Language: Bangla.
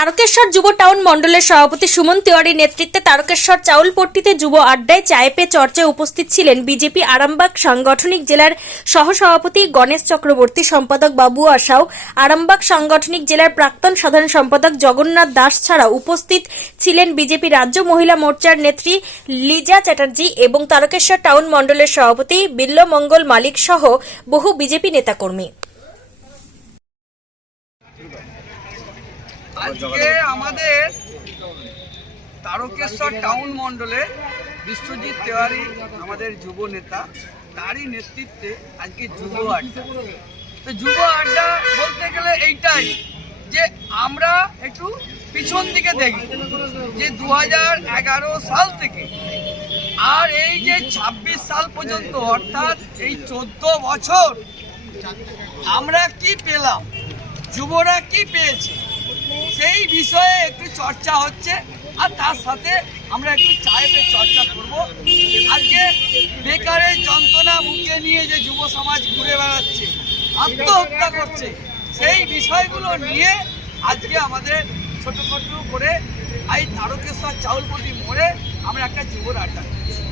তারকেশ্বর যুব টাউন মণ্ডলের সভাপতি সুমন তিওয়ারির নেতৃত্বে তারকেশ্বর চাউলপট্টিতে যুব আড্ডায় চায়ে পে চর্চায় উপস্থিত ছিলেন বিজেপি আরামবাগ সাংগঠনিক জেলার সহসভাপতি গণেশ চক্রবর্তী, সম্পাদক বাবু আশাও, আরামবাগ সাংগঠনিক জেলার প্রাক্তন সাধারণ সম্পাদক জগন্নাথ দাস ছাড়াও উপস্থিত ছিলেন বিজেপি রাজ্য মহিলা মোর্চার নেত্রী লিজা চ্যাটার্জি এবং তারকেশ্বর টাউন মণ্ডলের সভাপতি বিল্লমঙ্গল মালিক সহ বহু বিজেপি নেতাকর্মী। আজকে আমাদের তারকেশ্বর টাউন মণ্ডলে বিশ্বজিৎ তেওয়ারি আমাদের যুব নেতা, তারই নেতৃত্বে আজকে যুব আড্ডা। তো যুব আড্ডা বলতে গেলে এইটাই যে আমরা একটু পিছন দিকে দেখি যে 2011 সাল থেকে আর এই যে 26 সাল পর্যন্ত, অর্থাৎ এই 14 বছর আমরা কি পেলাম, যুবরা কি পেয়েছে, সেই বিষয়ে একটু চর্চা হচ্ছে। আর তার সাথে আমরা একটু চায়ে পে চর্চা করব। আজকে বেকারের যন্ত্রণা মুখে নিয়ে যে যুব সমাজ ঘুরে বেড়াচ্ছে, আত্মহত্যা করছে, সেই বিষয়গুলো নিয়ে আজকে আমাদের ছোটো করে এই তারকেশ্বর চাউলপট্টি মোড়ে আমরা একটা যুবর আড্ডা করছি।